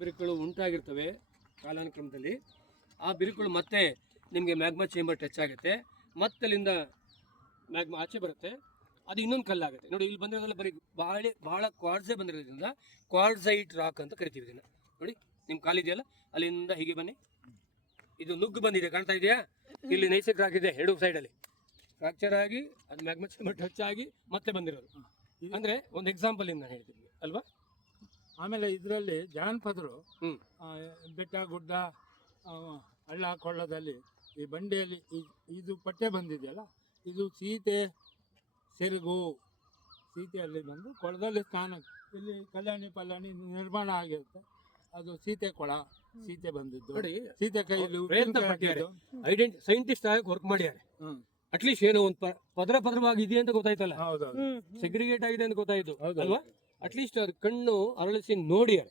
ಬಿರುಕುಗಳು ಉಂಟಾಗಿರ್ತವೆ ಕಾಲಾನುಕ್ರಮದಲ್ಲಿ. ಆ ಬಿರುಕುಗಳು ಮತ್ತೆ ನಿಮಗೆ ಮ್ಯಾಗ್ಮಾ ಚೇಂಬರ್ ಟಚ್ ಆಗುತ್ತೆ, ಮತ್ತೆ ಅಲ್ಲಿಂದ ಮ್ಯಾಗ್ಮಾ ಆಚೆ ಬರುತ್ತೆ, ಅದು ಇನ್ನೊಂದು ಕಲ್ಲಾಗುತ್ತೆ. ನೋಡಿ ಇಲ್ಲಿ ಬಂದಿರೋದ್ರಲ್ಲಿ ಬರೀ ಭಾಳ ಕ್ವಾರ್ಟ್ಸೇ ಬಂದಿರೋದ್ರಿಂದ ಕ್ವಾರ್ಟ್ಸೈಟ್ ರಾಕ್ ಅಂತ ಕರಿತೀವಿ ಇದನ್ನು. ನೋಡಿ ನಿಮ್ಮ ಕಾಲಿದೆಯಲ್ಲ ಅಲ್ಲಿಂದ ಹೀಗೆ ಬನ್ನಿ, ಇದು ನುಗ್ಗು ಬಂದಿದೆ, ಕಾಣ್ತಾ ಇದೆಯಾ? ಇಲ್ಲಿ ನೈಸರ್ಗಿಕ ರಾಕ್ ಇದೆ ಎರಡು ಸೈಡಲ್ಲಿ, ಫ್ರಾಕ್ಚರ್ ಆಗಿ ಅದು ಮ್ಯಾಗ್ಮಾ ಚೇಂಬರ್ ಟಚ್ ಆಗಿ ಮತ್ತೆ ಬಂದಿರೋದು. ಅಂದರೆ ಒಂದು ಎಕ್ಸಾಂಪಲ್ ಇಂದ ಹೇಳ್ತೀನಿ ಅಲ್ವಾ. ಆಮೇಲೆ ಇದರಲ್ಲಿ ಜಾನಪದರು ಬೆಟ್ಟ ಗುಡ್ಡ ಹಳ್ಳ ಕೊಳ್ಳದಲ್ಲಿ ಈ ಬಂಡೆಯಲ್ಲಿ ಇದು ಪಟ್ಟೆ ಬಂದಿದೆಯಲ್ಲ, ಇದು ಸೀತೆ ಸೆರಗು, ಸೀತೆಯಲ್ಲಿ ಬಂದು ಕೊಳದಲ್ಲಿ ಸ್ನಾನ, ಇಲ್ಲಿ ಕಲ್ಯಾಣಿ ನಿರ್ಮಾಣ ಆಗಿರುತ್ತೆ, ಅದು ಸೀತೆ ಕೊಳ, ಸೀತೆ ಬಂದಿದ್ದು ನೋಡಿ, ಸೀತೆ ಕೈಯಲ್ಲಿ ಸೈಂಟಿಸ್ಟ್ ಆಗಿ ವರ್ಕ್ ಮಾಡ್ಯಾರೆ. ಅಟ್ಲೀಸ್ಟ್ ಏನೋ ಒಂದು ಪದರವಾಗಿ ಇದೆ ಅಂತ ಗೊತ್ತಾಯ್ತಲ್ಲ, ಸೆಗ್ರಿಗೇಟ್ ಆಗಿದೆ ಅಂತ ಗೊತ್ತಾಯ್ತು ಅಲ್ವಾ. ಅಟ್ಲೀಸ್ಟ್ ಅವ್ರ ಕಣ್ಣು ಅರಳಿಸಿ ನೋಡಿಯಾರೆ.